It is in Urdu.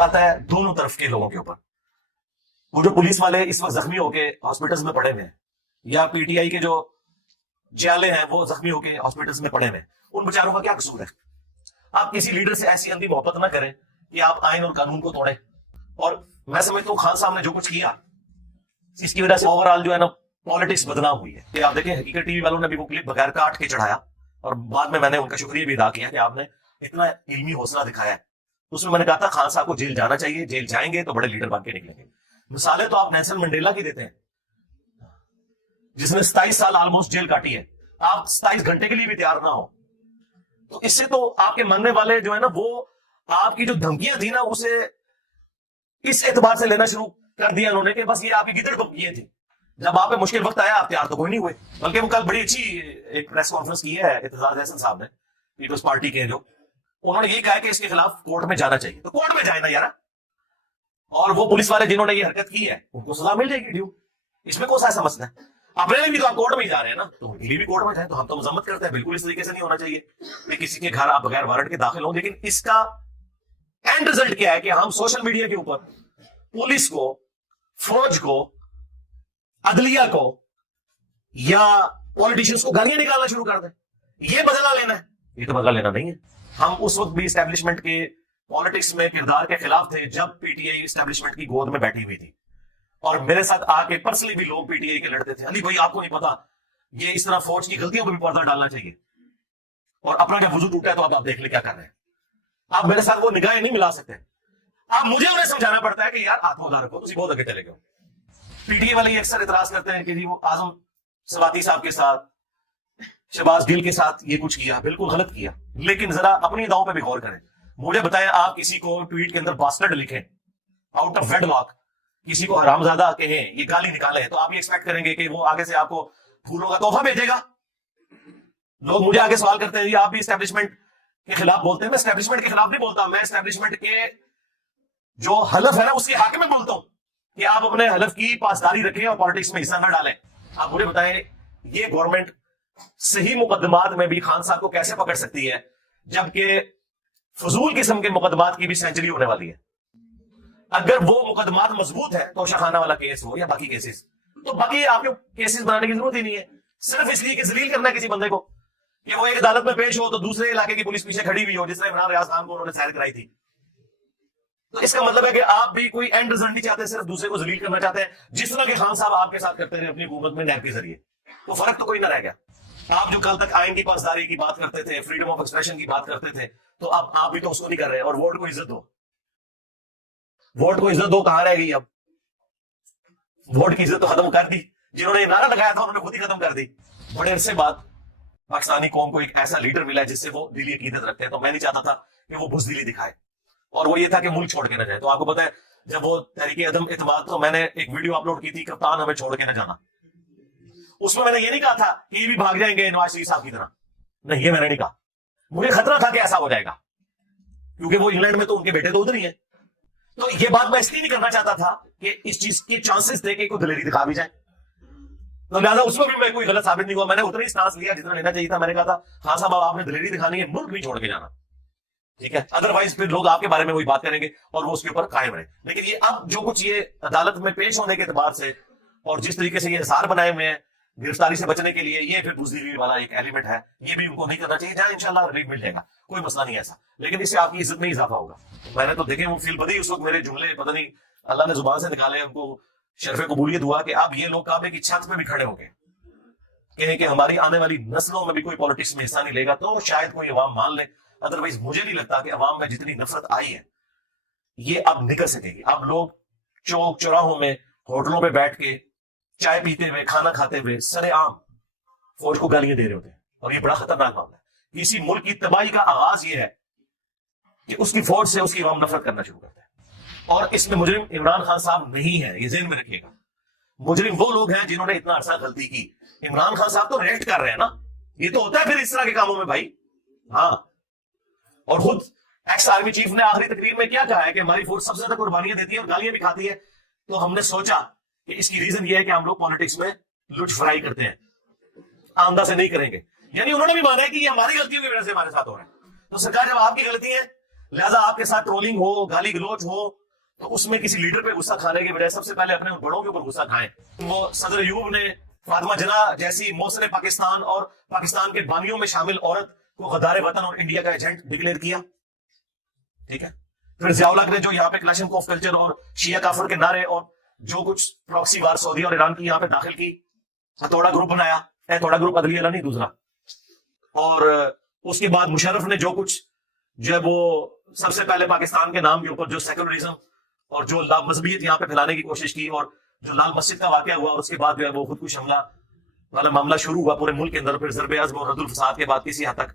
آتا ہے دونوں طرف کے لوگوں کے اوپر. وہ جو پولیس والے اس وقت زخمی ہو کے ہاسپٹلز میں پڑے ہوئے ہیں, یا پی ٹی آئی کے جو جیالے ہیں وہ زخمی ہو کے ہاسپٹلز میں پڑے ہوئے ہیں, ان بیچاروں کا کیا قصور ہے؟ آپ کسی لیڈر سے ایسی اندھی محبت نہ کریں کہ آپ آئین اور قانون کو توڑیں. اور میں سمجھتا ہوں خان صاحب نے جو کچھ کیا اس کی وجہ سے اوور آل جو ہے نا پالیٹکس بدنام ہوئی ہے. کہ آپ دیکھیں حقیقت ٹی وی والوں نے بھی وہ کلپ بغیر کاٹ کے چڑھایا, اور بعد میں نے ان کا شکریہ بھی ادا کیا کہ آپ نے اتنا علمی حوصلہ دکھایا ہے. اس میں نے کہا تھا خان صاحب کو جیل جانا چاہیے, جیل جائیں گے تو بڑے لیڈر بن کے نکلیں گے. مثالیں تو آپ نیلسن منڈیلا کی دیتے ہیں جس نے 27 سال آلموسٹ جیل کاٹی ہے. آپ 27 گھنٹے کے لیے بھی تیار نہ ہو تو اس سے تو آپ کے ماننے والے جو ہے نا وہ آپ کی جو دھمکیاں تھی نا اسے اس اعتبار سے لینا شروع کر دیا انہوں نے کہ بس یہ آپ کی گدڑ بکیاں تھی. جب آپ پہ مشکل وقت آیا آپ تیار تو کوئی نہیں ہوئے. بلکہ وہ کل بڑی اچھی ایک پریس کانفرنس کی ہے اعتزاز احسن صاحب نے, پیپلز پارٹی کے, جو انہوں نے یہ کہا کہ اس کے خلاف کورٹ میں جانا چاہیے. تو کورٹ میں جائے نا یار, اور وہ پولیس والے جنہوں نے یہ حرکت کی ہے ان کو سزا مل جائے گی ڈیو. اس میں کون سا ایسا مسئلہ ہے؟ اپنے لیے بھی تو آپ کورٹ میں ہی جا رہے ہیں نا, تو ان کے لیے بھی کورٹ میں جائیں. تو ہم تو مذمت کرتے ہیں, بالکل اس طریقے سے نہیں ہونا چاہیے کہ کسی کے گھر آپ بغیر وارنٹ کے داخل ہوں. لیکن اس کا اینڈ رزلٹ کیا ہے کہ ہم سوشل میڈیا کے اوپر پولیس کو, فوج کو, عدلیہ کو یا پولیٹیشنز کو گالیاں نکالنا شروع کر دیں. یہ بدلہ لینا ہے؟ یہ تو بدلہ لینا نہیں ہے. ہم اس وقت بھی اسٹیبلشمنٹ کے پالیٹکس میں کردار کے خلاف تھے جب پی ٹی آئی اسٹیبلشمنٹ کی گود میں بیٹھی ہوئی تھی, اور میرے ساتھ آ کے پرسنلی بھی لوگ پی ٹی آئی کے لڑتے تھے, علی بھائی آپ کو نہیں پتا یہ اس طرح فوج کی غلطیوں پہ بھی پردہ ڈالنا چاہیے, اور اپنا جب وضو ٹوٹا ہے تو آپ دیکھ لیں کیا کر رہے ہیں. آپ میرے ساتھ وہ نگاہیں نہیں ملا سکتے. آپ مجھے انہیں سمجھانا پڑتا ہے کہ یار آتمودار رکھو, تم بہت آگے چلے گئے. پی ٹی آئی والے یہ اکثر اعتراض کرتے ہیں کہ جی وہ اعظم سواتی صاحب کے ساتھ, شہباز گل کے ساتھ یہ کچھ کیا, بالکل غلط کیا. لیکن ذرا اپنی اداؤں پہ بھی غور کریں. مجھے بتائیں, آپ کسی کو ٹویٹ کے اندر باسٹرڈ لکھیں, آؤٹ آف ویڈ لاک کسی کو حرامزادہ کہیں, یہ گالی نکالیں, تو آپ یہ ایکسپیکٹ کریں گے کہ وہ آگے سے آپ کو پھولوں کا تحفہ بھیجے گا؟ لوگ مجھے آگے سوال کرتے ہیں آپ بھی اسٹیبلشمنٹ کے خلاف بولتے ہیں. میں اسٹیبلشمنٹ کے خلاف نہیں بولتا, میں اسٹیبلشمنٹ کے جو حلف ہے نا اس کے حق میں بولتا ہوں کہ آپ اپنے حلف کی پاسداری رکھیں اور پالیٹکس میں حصہ نہ ڈالیں. آپ مجھے بتائیں یہ گورنمنٹ صحیح مقدمات میں بھی خان صاحب کو کیسے پکڑ سکتی ہے جبکہ فضول قسم کے مقدمات کی بھی سینچری ہونے والی ہے. اگر وہ مقدمات مضبوط ہے تو شاہانہ والا کیس ہو یا باقی کیسز, تو باقی آپ کو کیسز بنانے کی ضرورت ہی نہیں ہے, صرف اس لیے کہ ذلیل کرنا کسی بندے کو کہ وہ ایک عدالت میں پیش ہو تو دوسرے علاقے کی پولیس پیچھے کھڑی ہوئی ہو, جس طرح عمران ریاض خان کو انہوں نے سیر کرائی تھی. تو اس کا مطلب ہے کہ آپ بھی کوئی اینڈ رزلٹ نہیں چاہتے, صرف دوسرے کو ذلیل کرنا چاہتے ہیں, جس طرح کہ خان صاحب آپ کے ساتھ کرتے رہے اپنی حکومت میں نیب کے ذریعے. تو فرق تو کوئی نہ رہ گیا. آپ جو کل تک آئین کی پاسداری کی بات کرتے تھے, فریڈم آف ایکسپریشن کی بات کرتے تھے, تو اب آپ بھی تو اس کو نہیں کر رہے. اور ووٹ کو عزت دو, ووٹ کو عزت دو کہاں رہ گئی؟ اب ووٹ کی عزت تو ختم کر دی. جنہوں نے نعرہ لگایا تھا انہوں نے خود ہی ختم کر دی. بڑے عرصے بعد پاکستانی قوم کو ایک ایسا لیڈر ملا جس سے وہ دلی عقیدت رکھتے ہیں. تو میں نہیں چاہتا تھا کہ وہ بزدلی دکھائے, اور وہ یہ تھا کہ ملک چھوڑ کے نہ جائے. تو آپ کو پتا ہے جب وہ تحریک عدم اعتماد, تو میں نے ایک ویڈیو اپلوڈ کی تھی, کپتان ہمیں چھوڑ کے نہ جانا. اس میں نے یہ نہیں کہا تھا کہ یہ بھی بھاگ جائیں گے نواز شریف صاحب کی طرح, نہیں, یہ میں نے نہیں کہا. مجھے خطرہ تھا کہ ایسا ہو جائے گا, کیونکہ وہ انگلینڈ میں تو ان کے بیٹے تو ادھر ہی ہیں. تو یہ بات میں اس لیے نہیں کرنا چاہتا تھا کہ اس چیز کے چانسز تھے کہ کوئی دلیری دکھا بھی جائے. تو لہٰذا اس میں بھی میں کوئی غلط ثابت نہیں ہوا. میں نے اتنا ہی سٹانس لیا جتنا لینا چاہیے تھا. میں نے کہا تھا ہاں صاحب آپ نے دلیری دکھانی ہے, ملک نہیں چھوڑ کے جانا, ٹھیک ہے, ادروائز پھر لوگ آپ کے بارے میں وہی بات کریں گے اور وہ اس کے اوپر قائم رہے. لیکن یہ اب جو کچھ یہ عدالت میں پیش ہونے کے اعتبار سے اور جس طریقے سے یہ اثار بنائے ہوئے ہیں گرفتاری سے بچنے کے لیے, یہ پھر بزدلی والا ایک ایلیمنٹ ہے. یہ بھی ان کو نہیں کرنا چاہیے. جہاں انشاءاللہ ریلیف مل جائے گا, کوئی مسئلہ نہیں ایسا, لیکن اس سے آپ کی عزت میں اضافہ ہوگا. میں نے تو دیکھے وہ فیل بدی اس وقت میرے جملے پتہ نہیں اللہ نے زبان سے نکالے, ان کو شرف قبولیت ہوا کہ اب یہ لوگ کعبے کی چھت پہ بھی کھڑے ہو گئے کہیں کہ ہماری آنے والی نسلوں میں بھی کوئی پالیٹکس میں حصہ نہیں لے گا. تو شاید کوئی عوام مان لے, ادروائز مجھے نہیں لگتا کہ عوام میں جتنی نفرت آئی ہے یہ اب نکل سکے گی. اب لوگ چوک چوراہوں میں ہوٹلوں پہ بیٹھ کے چائے پیتے ہوئے, کھانا کھاتے ہوئے سرے عام فوج کو گالیاں دے رہے ہوتے ہیں, اور یہ بڑا خطرناک معاملہ ہے. کسی ملک کی تباہی کا آغاز یہ ہے کہ اس کی فوج سے اس کی عوام نفرت کرنا شروع کرتا ہے. اور اس میں مجرم عمران خان صاحب نہیں ہے, یہ ذہن میں رکھیے گا. مجرم وہ لوگ ہیں جنہوں نے اتنا عرصہ غلطی کی. عمران خان صاحب تو ریئیکٹ کر رہے ہیں نا, یہ تو ہوتا ہے پھر اس طرح کے کاموں میں بھائی. ہاں, اور خود ایکس آرمی چیف نے آخری تقریر میں کیا کہا ہے کہ ہماری فورس سب سے زیادہ قربانیاں دیتی ہے اور گالیاں بھی کھاتی ہے. تو ہم نے سوچا کہ اس کی ریزن یہ ہے کہ ہم لوگ پالیٹکس میں لچ فرائی کرتے ہیں, آمدہ سے نہیں کریں گے. یعنی انہوں نے بھی مانا ہے کہ یہ ہماری غلطیوں کی وجہ سے ہمارے ساتھ ہو رہا ہے. تو سرکار جب آپ کی غلطی ہے لہذا آپ کے ساتھ ٹرولنگ ہو، گالی گلوچ ہو، تو اس میں کسی لیڈر پہ غصہ کھانے کے بجائے سب سے پہلے اپنے بڑوں کے اوپر غصہ کھائیں. وہ صدر ایوب نے فاطمہ جناح جیسی محسن پاکستان اور پاکستان کے بانیوں میں شامل عورت کو غدار وطن اور انڈیا کا ایجنٹ ڈکلیئر کیا. ٹھیک ہے. پھر ضیاء الحق نے جو یہاں پہ کلاشن کوف کلچر اور شیعہ کافر کے نعرے اور جو کچھ پراکسی وار سعودی اور ایران کی یہاں پہ داخل کی، ہتھوڑا گروپ بنایا. ہتھوڑا گروپ عدلیہ نہیں دوسرا. اور اس کے بعد مشرف نے جو کچھ جو ہے وہ سب سے پہلے پاکستان کے نام کے اوپر جو سیکولرزم اور جو لا مذہبیت یہاں پہ پھیلانے کی کوشش کی، اور جو لال مسجد کا واقعہ ہوا اور اس کے بعد جو ہے وہ خود کش حملہ والا معاملہ شروع ہوا پورے ملک کے اندر. پھر ضرب عزم اور رد الفساد کے بعد کسی حد تک